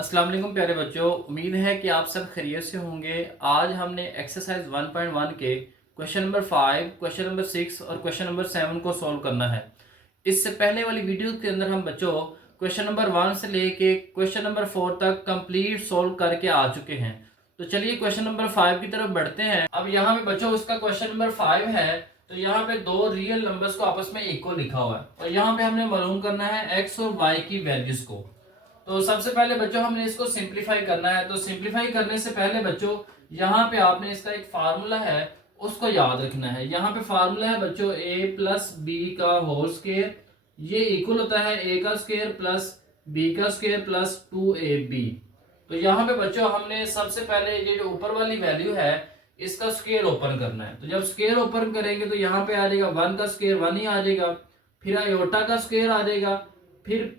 अस्सलाम वालेकुम प्यारे बच्चों, उम्मीद है कि आप सब खैरियत से होंगे। आज हमने एक्सरसाइज 1.1 के क्वेश्चन नंबर 5, क्वेश्चन नंबर 6 और क्वेश्चन नंबर 7 को सॉल्व करना है। इससे पहले वाली वीडियो के अंदर हम बच्चों क्वेश्चन नंबर 1 से लेके क्वेश्चन नंबर 4 तक कंप्लीट सॉल्व करके आ चुके हैं। तो चलिए क्वेश्चन नंबर 5 की तरफ बढ़ते हैं। अब यहाँ पे बच्चों उसका क्वेश्चन नंबर 5 है, तो यहाँ पे दो रियल नंबर्स को आपस में इक्वल लिखा हुआ है और यहाँ पे हमने मालूम करना है एक्स और वाई की वैल्यूज को। तो सबसे पहले बच्चों हमने इसको सिंप्लीफाई करना है। तो सिंप्लीफाई करने से पहले बच्चों यहाँ पे आपने इसका एक फार्मूला है उसको याद रखना है। यहाँ पे फार्मूला है बच्चों a प्लस बी का होल स्क्वायर, ये इक्वल होता है a का स्क्वायर प्लस b का स्क्वायर प्लस 2ab। तो यहाँ पे बच्चों हमने सबसे पहले ये जो ऊपर वाली वैल्यू है इसका स्क्वायर ओपन करना है। तो जब स्क्वायर ओपन करेंगे तो यहाँ पे आ जाएगा 1 का स्क्वायर 1 ही आ जाएगा, फिर आयोटा का स्क्वायर आ जाएगा, फिर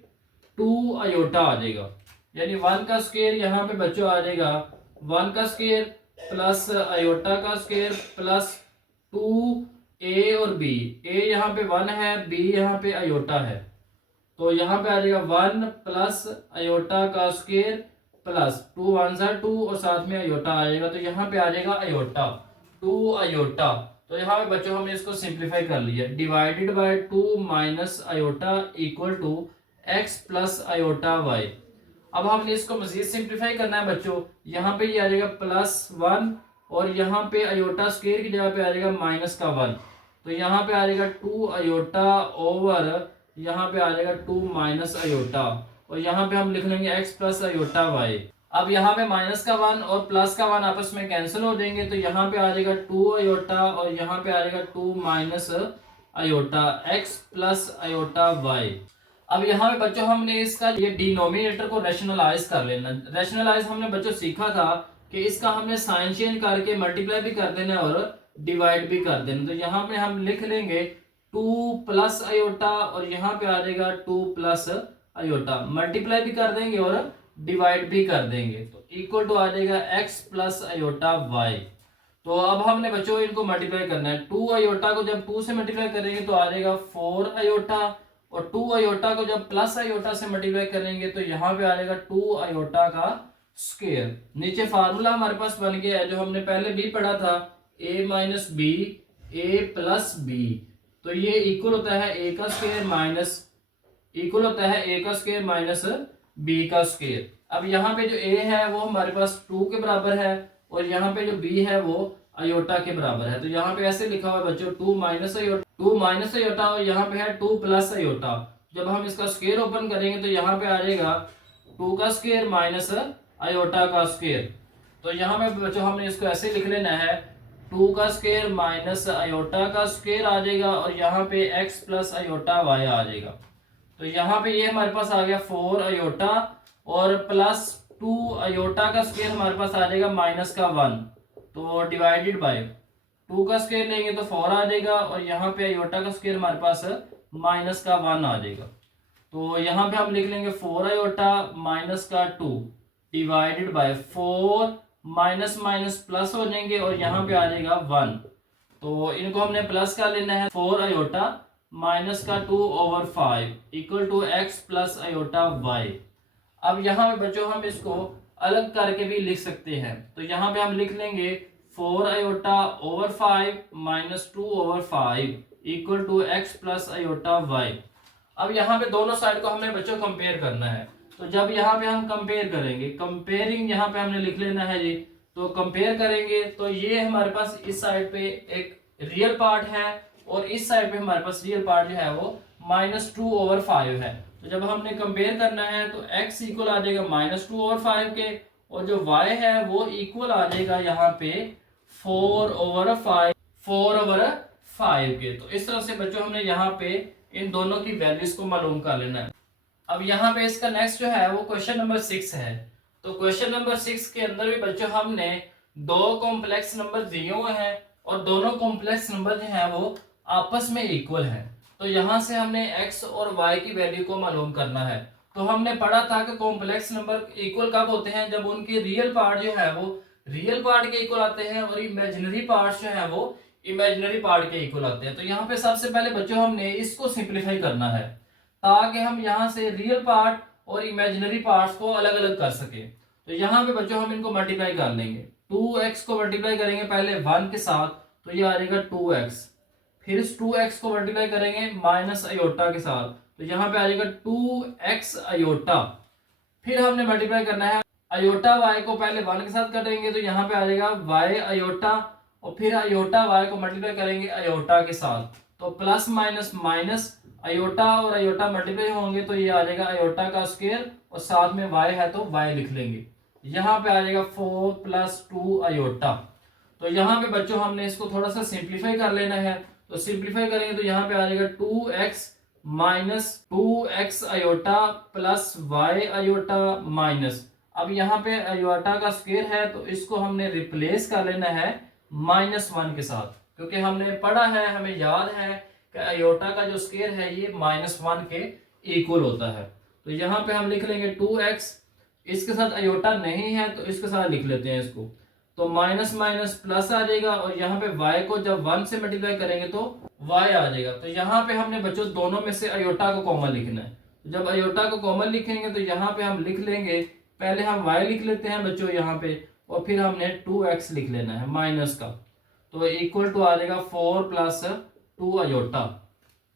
2 आयोटा आ जाएगा। यानी 1 का स्क्वायर यहाँ पे बच्चों आ जाएगा 1 का स्क्वायर प्लस आयोटा का स्क्वायर प्लस 2a और b। a यहाँ पे 1 है, b यहाँ पे आयोटा है, तो यहाँ पे आ जाएगा 1 प्लस आयोटा का स्क्वायर प्लस 2 1 सा 2 और साथ में आयोटा आ जाएगा। तो यहाँ पे आ जाएगा आयोटा 2 आयोटा। तो यहाँ पे बच्चों हमने इसको सिंप्लीफाई कर लिया, divided by 2 minus iota equal to x plus iota y. अब हमने इसको मजीद सिंप्लीफाई करना है बच्चों। यहाँ पे ये आ जाएगा प्लस 1 और यहाँ पे आयोटा स्क्वायर की जगह पे आ जाएगा माइनस का 1। तो यहाँ पे आ जाएगा 2 आयोटा ओवर यहाँ पे आ जाएगा 2 माइनस आयोटा और यहाँ पे हम लिख लेंगे x प्लस आयोटा वाई। अब यहाँ पे माइनस का 1 और प्लस का 1 आपस में कैंसिल हो जाएंगे, तो यहाँ पे आ जाएगा 2 आयोटा और यहाँ पे आ जाएगा 2 minus iota x plus iota y. अब यहाँ पे बच्चों हमने इसका ये डिनोमिनेटर को रैशनलाइज कर लेना। रैशनलाइज हमने बच्चों सीखा था कि इसका हमने साइन चेंज करके मल्टीप्लाई भी कर देना और डिवाइड भी कर देना। तो यहाँ पे हम लिख लेंगे 2 प्लस आयोटा और यहाँ पे आ जाएगा 2 प्लस आयोटा, मल्टीप्लाई भी कर देंगे और डिवाइड भी कर देंगे, तो इक्वल टू आ जाएगा x प्लस आयोटा y। तो अब हमने बच्चों इनको मल्टीप्लाई करना है। 2 आयोटा को जब 2 से मल्टीप्लाई करेंगे तो आ जाएगा 4 आयोटा और 2 आयोटा को जब प्लस आयोटा से मल्टीप्लाई करेंगे तो यहाँ पे आ जाएगा 2 आयोटा का स्क्वायर। नीचे फार्मूला हमारे पास बन गया है जो हमने पहले भी पढ़ा था, a minus b a plus b. तो ये इक्वल होता है a का स्क्वायर माइनस इक्वल होता है a का स्क्वायर माइनस b का स्क्वायर। अब यहाँ पे जो a है वो हमारे पास 2 के बराबर है और यहाँ पे जो b है वो आयोटा के बराबर है। तो यहाँ पे ऐसे लिखा हुआ है बच्चों 2 माइनस आयोटा और यहाँ पे है 2 प्लस आयोटा। जब हम इसका स्क्वायर ओपन करेंगे तो यहाँ पे आ जाएगा 2 का स्क्वायर माइनस आयोटा का स्क्वायर। तो यहाँ पे बच्चों हमने इसको ऐसे लिख लेना है 2 का स्क्वायर माइनस आयोटा का स्क्वायर आ जाएगा और यहाँ पे x प्लस आयोटा y आ जाएगा। तो यहाँ पे ये हमारे पास आ गया 4 आयोटा और प्लस 2 आयोटा का स्क्वायर हमारे पास आ जाएगा माइनस का 1। तो डिवाइडेड बाय 2 का स्क्वायर लेंगे तो 4 आ जाएगा और यहाँ पे आयोटा का स्क्वायर हमारे पास माइनस का 1 आ जाएगा। तो यहाँ पे हम लिख लेंगे 4 आयोटा माइनस का 2 divided by 4 minus minus plus हो जाएंगे और यहाँ पे आ जाएगा 1। तो इनको हमने प्लस कर लेना है, 4 आयोटा माइनस का 2 over 5 equal to x plus iota y. अब यहाँ पे बच्चों हम इसको अलग करके भी लिख सकते हैं। तो यहाँ पे हम लिख लेंगे 4 iota over 5 minus 2 over 5 equal to x plus iota y. अब यहाँ पे दोनों साइड को हमें बच्चों कंपेयर करना है। तो जब यहाँ पे हम कंपेयर करेंगे, कंपेयरिंग यहाँ पे हमने लिख लेना है जी। तो कंपेयर करेंगे तो ये हमारे पास इस साइड पे एक रियल पार्ट है और इस साइड पे हमारे पास रियल पार्ट जो है वो माइनस 2 ओवर 5 है। तो जब हमने कंपेयर करना है तो x इक्वल आ जाएगा माइनस 2 ओवर 5 के और जो y है वो इक्वल आ जाएगा यहाँ पे 4 ओवर 5 के। तो इस तरह से बच्चों हमने यहाँ पे इन दोनों की वैल्यूज को मालूम कर लेना है। अब यहाँ पे इसका नेक्स्ट जो है वो क्वेश्चन नंबर 6 है। तो क्वेश्चन नंबर 6 के अंदर भी बच्चों हमने दो कॉम्प्लेक्स नंबर दिए हुए हैं और दोनों कॉम्प्लेक्स नंबर जो है वो आपस में इक्वल है। तो यहाँ से हमने x और y की वैल्यू को मालूम करना है। तो हमने पढ़ा था कि कॉम्प्लेक्स नंबर इक्वल कब होते हैं, जब उनके रियल पार्ट जो है वो रियल पार्ट के इक्वल आते हैं और इमेजिनरी पार्ट जो है वो इमेजिनरी पार्ट के इक्वल आते हैं। तो यहाँ पे सबसे पहले बच्चों हमने इसको सिंप्लीफाई करना है ताकि हम यहाँ से रियल पार्ट और इमेजिनरी पार्ट्स को अलग अलग कर सके। तो यहाँ पे बच्चों हम इनको मल्टीप्लाई कर लेंगे। 2x को मल्टीप्लाई करेंगे पहले 1 के साथ, तो ये आ जाएगा 2x। फिर इस 2x को मल्टीप्लाई करेंगे माइनस अयोटा के साथ, तो यहाँ पे आ जाएगा 2x अयोटा। फिर हमने मल्टीप्लाई करना है अयोटा y को पहले 1 के साथ करेंगे, तो यहाँ पे आ जाएगा y अयोटा, और फिर अयोटा y को मल्टीप्लाई करेंगे अयोटा के साथ, तो प्लस माइनस माइनस, अयोटा और अयोटा मल्टीप्लाई होंगे तो ये आ जाएगा अयोटा का स्क्वायर, और साथ में y है तो y लिख लेंगे। यहाँ पे आ जाएगा 4 + 2 अयोटा। तो यहाँ पे बच्चों हमने इसको थोड़ा सा सिंप्लीफाई कर लेना है, तो सिंप्लीफाई करेंगे तो यहाँ पे आ जाएगा 2x minus 2x iota plus y iota minus, अब यहाँ पे अयोटा का स्क्वायर है तो इसको हमने रिप्लेस कर लेना है -1 के साथ, क्योंकि हमने पढ़ा है, हमें याद है कि अयोटा का जो स्क्वायर है ये -1 के इक्वल होता है। तो यहाँ पे हम लिख लेंगे 2x, इसके साथ अयोटा नहीं है तो इसके साथ लिख लेते हैं इसको, तो माइनस माइनस प्लस आ जाएगा, और यहाँ पे y को जब 1 से मल्टीप्लाई करेंगे तो y आ जाएगा। तो यहाँ पे हमने बच्चों दोनों में से अयोटा को कॉमन लिखना है, जब अयोटा को कॉमन लिखेंगे तो यहाँ पे हम लिख लेंगे, पहले हम y लिख लेते हैं बच्चों यहाँ पे, और फिर हमने 2x लिख लेना है माइनस का, तो इक्वल टू आ जाएगा 4 + 2 अयोटा।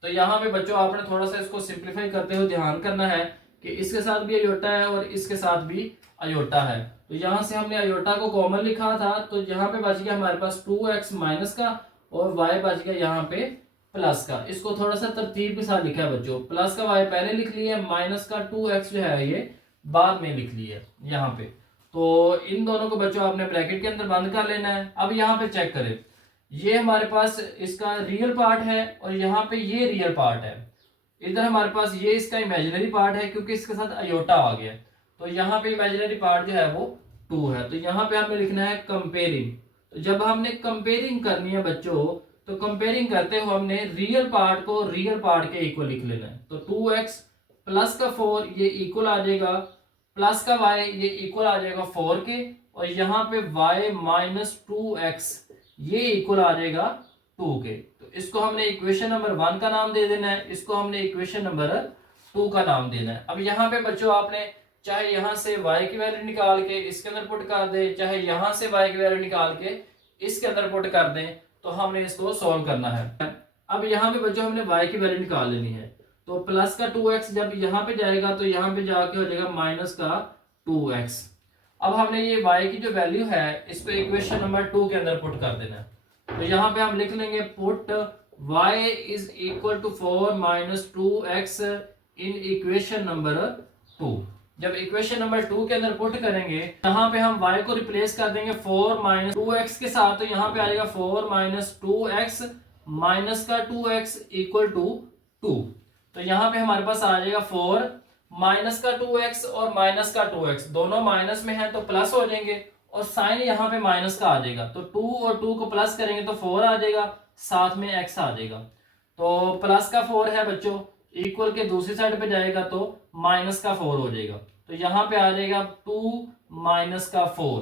तो यहाँ पे बच्चों आपने थोड़ा सा इसको सिंप्लीफाई करते हुए ध्यान करना है कि इसके साथ भी अयोटा है और इसके साथ भी अयोटा है। तो यहाँ से हमने अयोटा को कॉमन लिखा था, तो यहाँ पे बच गया हमारे पास 2x माइनस का, और y बच गया यहाँ पे प्लस का। इसको थोड़ा सा तरतीब के साथ लिखा है बच्चों, प्लस का y पहले लिख लिया, माइनस का 2x जो है ये बाद में लिख लिया यहाँ पे। तो इन दोनों को बच्चों आपने ब्रैकेट के अंदर बंद कर लेना है। अब यहाँ पे चेक करें, ये हमारे पास इसका रियल पार्ट है और यहाँ पे ये रियल पार्ट है, इधर हमारे पास ये इसका इमेजिनरी पार्ट है क्योंकि इसके साथ अयोटा आ गया, तो यहाँ पे इमेजिनरी पार्ट जो है वो 2 है। तो यहाँ पे हमें लिखना है कंपेयरिंग। तो जब हमने कंपेयरिंग करनी है बच्चों, तो कंपेयरिंग करते हुए हमने रियल पार्ट को रियल पार्ट के इक्वल लिख लेना है। तो 2x प्लस का 4 ये इक्वल आ जाएगा, प्लस का y ये इक्वल आ जाएगा 4 के, और यहाँ पे y माइनस 2x ये इक्वल आ जाएगा 2 के। तो इसको हमने इक्वेशन नंबर 1 का नाम दे देना है, इसको हमने इक्वेशन नंबर 2 का नाम देना है। अब यहाँ पे बच्चों आपने चाहे यहाँ से y की वैल्यू निकाल के इसके अंदर पुट कर दे, चाहे यहाँ से y की वैल्यू निकाल के इसके अंदर पुट कर दें, तो हमने इसको सॉल्व करना है। अब यहाँ पे बच्चों हमने y की वैल्यू निकाल लेनी है, तो प्लस का 2x जब यहाँ पे जाएगा तो यहाँ पे जाके हो जाएगा माइनस का 2x। अब हमने ये y की जो वैल्यू है इसको इक्वेशन नंबर 2 के अंदर पुट कर देना है। तो यहाँ पे हम लिख लेंगे put y is equal to 4 minus 2x in equation number 2। जब इक्वेशन नंबर 2 के अंदर पुट करेंगे यहाँ पे हम y को रिप्लेस कर देंगे 4 माइनस 2x के साथ, तो यहाँ पे आ जाएगा 4 माइनस 2x माइनस का 2x इक्वल टू 2। तो यहाँ पे हमारे पास आ जाएगा 4 माइनस का 2x और माइनस का 2x दोनों माइनस में है तो प्लस हो जाएंगे, और साइन यहाँ पे माइनस का आ जाएगा, तो 2 और 2 को प्लस करेंगे तो 4 आ जाएगा, साथ में x आ जाएगा। तो प्लस का 4 है बच्चों, इक्वल के दूसरी साइड पे जाएगा तो माइनस का 4 हो जाएगा, तो यहाँ पे आ जाएगा 2 माइनस का 4।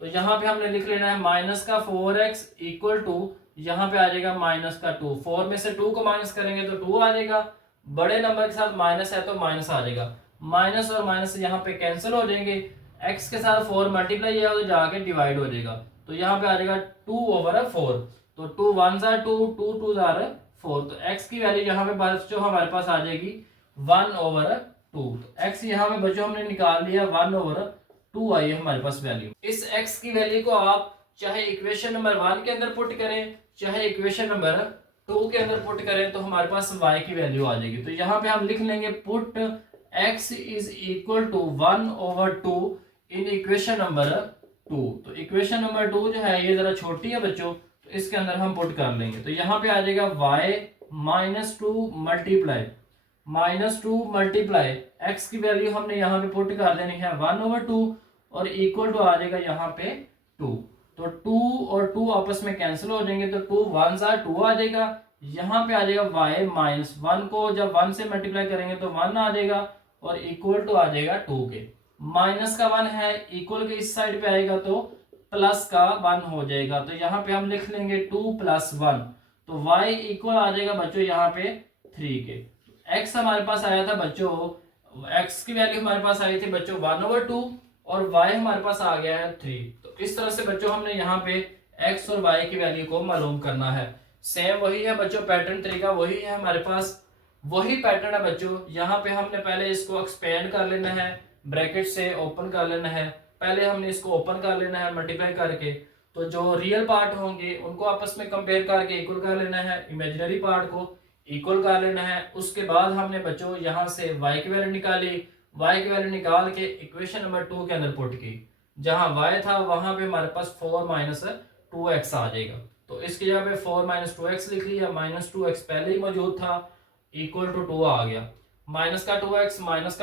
तो यहाँ पे हमने लिख लेना है माइनस का 4x इक्वल टू, यहाँ पे आ जाएगा माइनस का 2। 4 में से 2 को माइनस करेंगे तो 2 आ जाएगा, बड़े नंबर के साथ माइनस है तो माइनस आ जाएगा, माइनस और माइनस यहाँ पे कैंसिल हो जाएंगे, x के साथ 4 मल्टीप्लाई है तो जाके डिवाइड हो जाएगा, तो यहाँ पे आ जाएगा 2/4। तो 2 1s are 2, 2 2s are 4, तो x की वैल्यू यहाँ पे बच्चों हमारे पास आ जाएगी 1/2। तो x यहाँ पे बच्चों हमने निकाल लिया 1/2 आई है हमारे पास वैल्यू। इस x की वैल्यू को आप चाहे इक्वेशन नंबर 1 के अंदर पुट करें, चाहे इक्वेशन नंबर 2 के अंदर पुट करें, तो हमारे पास y की वैल्यू आ जाएगी। तो यहाँ पे हम लिख लेंगे put x is equal to 1/2 in equation number 2। तो इक्वेशन नंबर 2 जो है ये जरा छोटी है बच्चों, तो इसके अंदर हम पुट कर लेंगे। तो यहाँ पे आ जाएगा y माइनस 2 मल्टीप्लाई x की वैल्यू हमने यहाँ पे पुट कर देनी है 1/2, और इक्वल टू आ जाएगा यहाँ पे 2। तो 2 और 2 आपस में कैंसिल हो जाएंगे, तो 2 1s are 2 आ जाएगा, यहाँ पे आ जाएगा y माइनस 1 को जब 1 से मल्टीप्लाई करेंगे तो 1 आ जाएगा, और इक्वल टू आ जाएगा 2 के। माइनस का 1 है, इक्वल के इस साइड पे आएगा तो प्लस का 1 हो जाएगा, तो यहाँ पे हम लिख लेंगे 2 + 1, तो y इक्वल आ जाएगा बच्चों यहाँ पे 3 के। x हमारे पास आया था बच्चों एक्स की वैल्यू हमारे पास आई थी बच्चों 1/2 और वाई हमारे पास आ गया है 3। तो इस तरह से बच्चों हमने यहाँ पे एक्स और वाई की वैल्यू को मालूम करना है। सेम वही है बच्चों, पैटर्न तरीका वही है हमारे पास, वही पैटर्न है बच्चों। यहाँ पे हमने पहले इसको एक्सपेंड कर लेना है, ब्रैकेट से ओपन कर लेना है। पहले हमने इसको ओपन कर लेना है मल्टीप्लाई करके, तो जो रियल पार्ट होंगे उनको आपस में कंपेयर करके इक्वल कर लेना है, इमेजिनरी पार्ट को इक्वल कर लेना है। उसके बाद हमने बच्चों यहाँ से y की वैल्यू निकाली, y की वैल्यू निकाल के इक्वेशन नंबर 2 के अंदर पुट की। जहां y था वहां पे हमारे पास 4 माइनस 2x आ जाएगा, तो इसकी जगह पे 4 माइनस 2x लिख लिया, माइनस 2x पहले ही मौजूद था, इक्वल टू 2 आ गया। माइनस का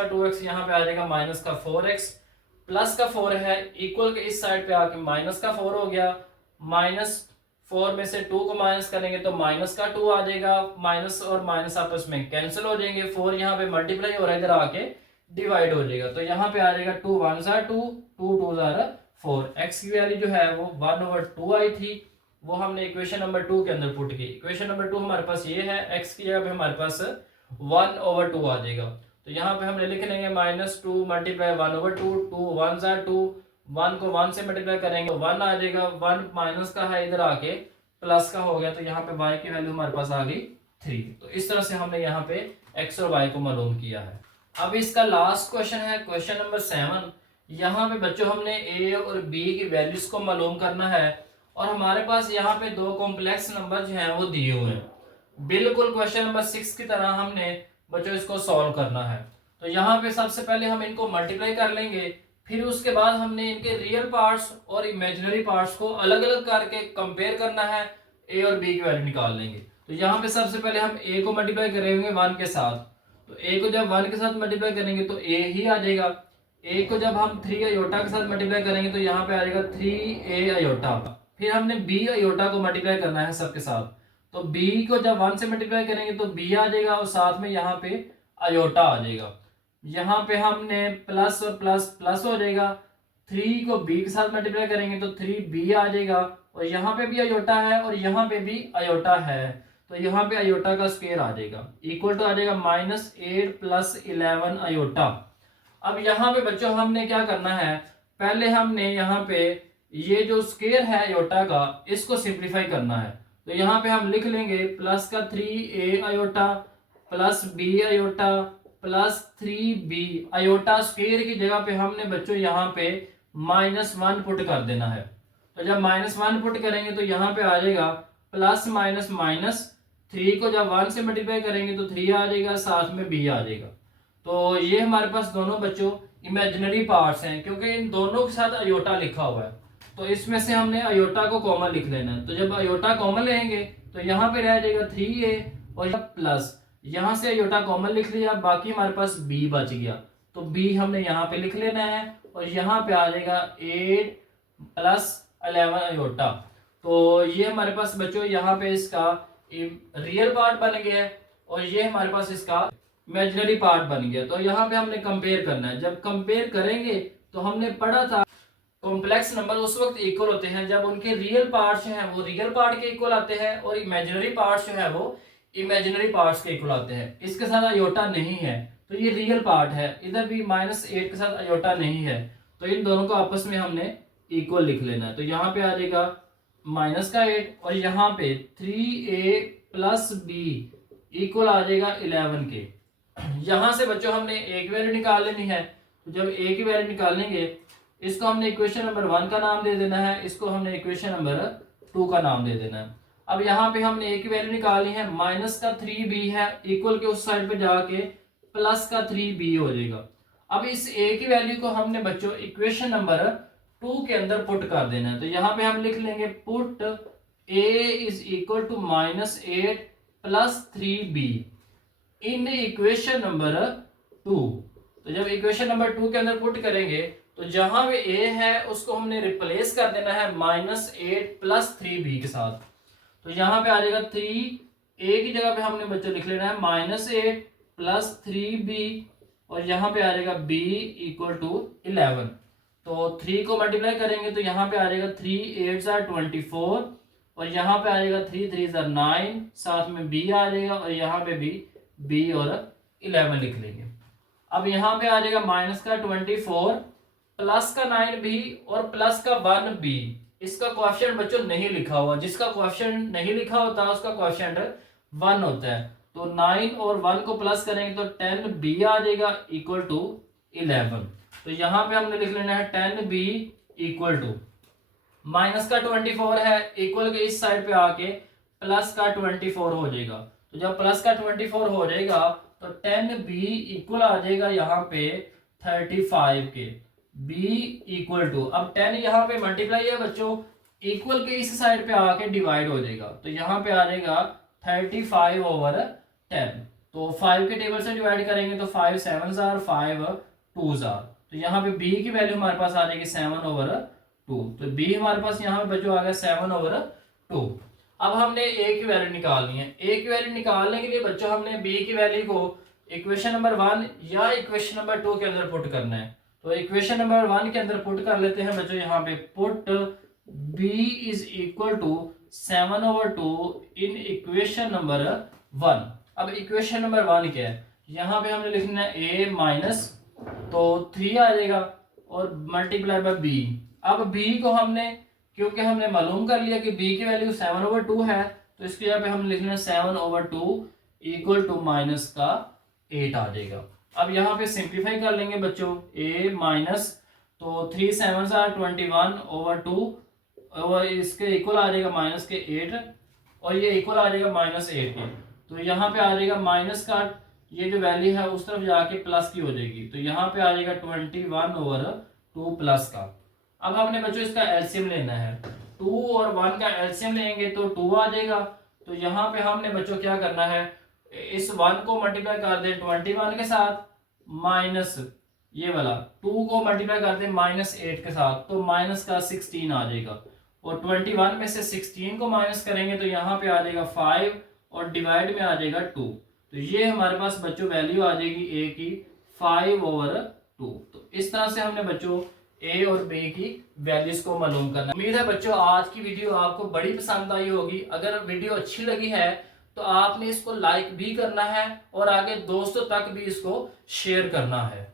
2x यहाँ पे आ जाएगा माइनस का 4x, प्लस का 4 है, इक्वल के इस साइड पे आके माइनस का 4 हो गया। माइनस 4 में से 2 को माइनस करेंगे तो माइनस का 2 आ जाएगा, माइनस और माइनस आपस में कैंसिल हो जाएंगे, 4 यहाँ पे मल्टीप्लाई हो रहा है, इधर आके डिवाइड हो जाएगा, तो यहाँ पे आ जाएगा 2 1 जार 2, 2 2 जार 4। एक्स की वैल्यू जो है वो 1/2 आई थी, वो हमने इक्वेशन नंबर 2 के अंदर पुट की। इक्वेशन नंबर 2 हमारे पास ये है, एक्स की जगह पे हमारे पास 1/2 आ जाएगा, तो यहाँ पे हमने लिख लेंगे -2 मल्टीप्लाई 1/2, 2 1 जार 2, 1 को 1 से मल्टीप्लाई करेंगे तो 1 आ जाएगा, 1 माइनस का है इधर आके प्लस का हो गया, तो यहाँ पे y की वैल्यू हमारे पास आ गई 3। तो इस तरह से हमने यहाँ पे x और y को मालूम किया है। अब इसका लास्ट क्वेश्चन है क्वेश्चन नंबर 7। यहाँ पे बच्चों हमने a और b की वैल्यूज को मालूम करना है, और हमारे पास यहाँ पे दो कॉम्प्लेक्स नंबर जो है वो दिए हुए हैं, बिल्कुल क्वेश्चन नंबर 6 की तरह हमने बच्चों इसको सॉल्व करना है। तो यहाँ पे सबसे पहले हम इनको मल्टीप्लाई कर लेंगे, फिर उसके बाद हमने इनके रियल पार्ट्स और इमेजिनरी पार्ट्स को अलग अलग करके कंपेयर करना है, ए और बी की वैल्यू निकाल लेंगे। तो यहाँ पे सबसे पहले हम ए को मल्टीप्लाई करेंगे 1 के साथ, तो ए को जब 1 के साथ मल्टीप्लाई करेंगे तो ए ही आ जाएगा। ए को जब हम 3 अयोटा के साथ मल्टीप्लाई करेंगे तो यहाँ पे आ जाएगा 3a अयोटा। फिर हमने बी अयोटा को मल्टीप्लाई करना है सबके साथ, तो b को जब 1 से मल्टीप्लाई करेंगे तो b आ जाएगा और साथ में यहाँ पे अयोटा आ जाएगा। यहाँ पे हमने प्लस और प्लस प्लस हो जाएगा, 3 को b के साथ मल्टीप्लाई करेंगे तो 3b आ जाएगा, और यहाँ पे भी अयोटा है और यहाँ पे भी अयोटा है, तो यहाँ पे अयोटा का स्क्वायर आ जाएगा, इक्वल टू आ जाएगा -8 + 11 अयोटा। अब यहाँ पे बच्चों हमने क्या करना है, पहले हमने यहाँ पे ये जो स्क्वायर है अयोटा का इसको सिंप्लीफाई करना है, तो यहाँ पे हम लिख लेंगे प्लस का 3a iota plus b iota plus 3b iota. Square की जगह पे हमने बच्चों यहाँ पे -1 पुट कर देना है, तो जब -1 पुट करेंगे तो यहाँ पे आ जाएगा प्लस माइनस माइनस, 3 को जब 1 से मल्टीप्लाई करेंगे तो 3 आ जाएगा, साथ में b आ जाएगा। तो ये हमारे पास दोनों बच्चों इमेजिनरी पार्ट्स हैं, क्योंकि इन दोनों के साथ अयोटा लिखा हुआ है, तो इसमें से हमने अयोटा को कॉमन लिख लेना है। तो जब अयोटा कॉमन लेंगे तो यहाँ पे रह जाएगा 3a और प्लस, यहाँ से अयोटा कॉमन लिख लिया, बाकी हमारे पास b बच गया, तो b हमने यहाँ पे लिख लेना है, और यहाँ पे आ जाएगा 8 + 11 अयोटा। तो ये हमारे पास बच्चों यहाँ पे इसका रियल पार्ट बन गया है, और ये हमारे पास इसका इमेजिनरी पार्ट बन गया। तो यहाँ पे हमने कंपेयर करना है, जब कंपेयर करेंगे तो हमने पढ़ा था कॉम्प्लेक्स नंबर उस वक्त इक्वल होते हैं जब उनके रियल पार्ट्स हैं वो रियल पार्ट के इक्वल आते हैं, और इमेजिनरी पार्ट्स जो है वो इमेजिनरी पार्ट्स के इक्वल आते हैं। इसके साथ अयोटा नहीं है तो ये रियल पार्ट है, इधर भी -8 के साथ अयोटा नहीं है, तो इन दोनों को आपस में हमने इक्वल लिख लेना है। तो यहाँ पे आ जाएगा -8 और यहाँ पे 3a + b इक्वल आ जाएगा 11 के। यहाँ से बच्चों हमने a की वैल्यू निकाल लेनी है, तो जब a की वैल्यू निकालेंगे इसको हमने इक्वेशन नंबर 1 का नाम दे देना है, इसको हमने इक्वेशन नंबर 2 का नाम दे देना है। अब यहाँ पे हमने a की वैल्यू निकालनी है, माइनस का 3b है, इक्वल के उस साइड पे जाके प्लस का 3b हो जाएगा। अब इस a की वैल्यू को हमने बच्चों इक्वेशन नंबर 2 के अंदर पुट कर देना है, तो यहाँ पे हम लिख लेंगे put a = -8 + 3b in equation number 2। तो जब इक्वेशन नंबर 2 के अंदर पुट करेंगे तो जहां पे a है उसको हमने रिप्लेस कर देना है -8 + 3b के साथ, तो यहाँ पे आ जाएगा 3a की जगह पे हमने बच्चों लिख लेना है -8 + 3b, और यहाँ पे आ जाएगा b = 11। तो 3 को मल्टीप्लाई करेंगे तो यहाँ पे आ जाएगा 3 8 = 24, और यहाँ पे आ जाएगा 3 3 = 9, साथ में b आ जाएगा, और यहाँ पे भी b और 11 लिख लेंगे। अब यहाँ पे आ जाएगा माइनस का 24 प्लस का 9b और प्लस का 1b। इसका क्वेश्चन बच्चों नहीं लिखा हुआ, जिसका क्वेश्चन नहीं लिखा होता उसका क्वेश्चन 1 होता है। तो 9 और 1 को प्लस करेंगे तो 10b आ जाएगा इक्वल टू 11। तो यहाँ पे हमने लिख लेना है 10b इक्वल टू माइनस का 24 है, इक्वल के इस साइड पे आके प्लस का 24 हो जाएगा। तो जब प्लस का 24 हो जाएगा तो 10b इक्वल आ जाएगा यहाँ पे 35 के। b इक्वल टू, अब 10 यहाँ पे मल्टीप्लाई है बच्चों, इक्वल के इस साइड पे आके डिवाइड हो जाएगा। तो यहाँ पे आ जाएगा 35 ओवर 10। तो 5 के टेबल से डिवाइड करेंगे तो 5 7 जार 5 2 जार। तो यहाँ पे b की वैल्यू हमारे पास आ जाएगी 7 ओवर 2। तो b हमारे पास यहाँ पे बच्चों आ गया 7 ओवर 2। अब हमने a की वैल्यू निकालनी है। a की वैल्यू निकालने के लिए बच्चों हमने b की वैल्यू को इक्वेशन नंबर 1 या इक्वेशन नंबर 2 के अंदर पुट करना है। तो इक्वेशन नंबर 1 के अंदर पुट कर लेते हैं बच्चों। यहाँ पे put b is equal to 7 over 2 in equation number 1। अब इक्वेशन नंबर 1 क्या है, यहाँ पे हमने लिखना है a माइनस, तो 3 आ जाएगा और मल्टीप्लाई बाय b। अब b को हमने, क्योंकि हमने मालूम कर लिया कि b की वैल्यू 7 ओवर 2 है, तो इसके यहाँ पे हम लिख लेना 7 ओवर 2 इक्वल टू माइनस का 8 आ जाएगा। अब यहाँ पे सिंप्लीफाई कर लेंगे बच्चों, a माइनस, तो 3 7 21 ओवर 2 और इसके इक्वल आ जाएगा माइनस के 8 और ये इक्वल आ जाएगा माइनस 8 के। तो यहाँ पे आ जाएगा माइनस का ये जो वैल्यू है उस तरफ जाके प्लस की हो जाएगी। तो यहाँ पे आ जाएगा 21 ओवर 2 प्लस का। अब हमने बच्चों इसका एलसीएम लेना है। 2 और 1 का एलसीएम लेंगे तो 2 आ जाएगा। तो यहाँ पे हमने बच्चों क्या करना है, इस 1 को मल्टीप्लाई कर दें 21 के साथ, माइनस ये वाला 2 को मल्टीप्लाई कर दें माइनस 8 के साथ, तो माइनस का 16 आ जाएगा। और 21 में से 16 को माइनस करेंगे तो यहाँ पे आ जाएगा 5 और डिवाइड में आ जाएगा 2। तो ये हमारे पास बच्चों वैल्यू आ जाएगी a की 5 ओवर 2। तो इस तरह से हमने बच्चों a और b की वैल्यूज को मालूम करना। उम्मीद है बच्चों आज की वीडियो आपको बड़ी पसंद आई होगी। अगर वीडियो अच्छी लगी है तो आपने इसको लाइक भी करना है और आगे दोस्तों तक भी इसको शेयर करना है।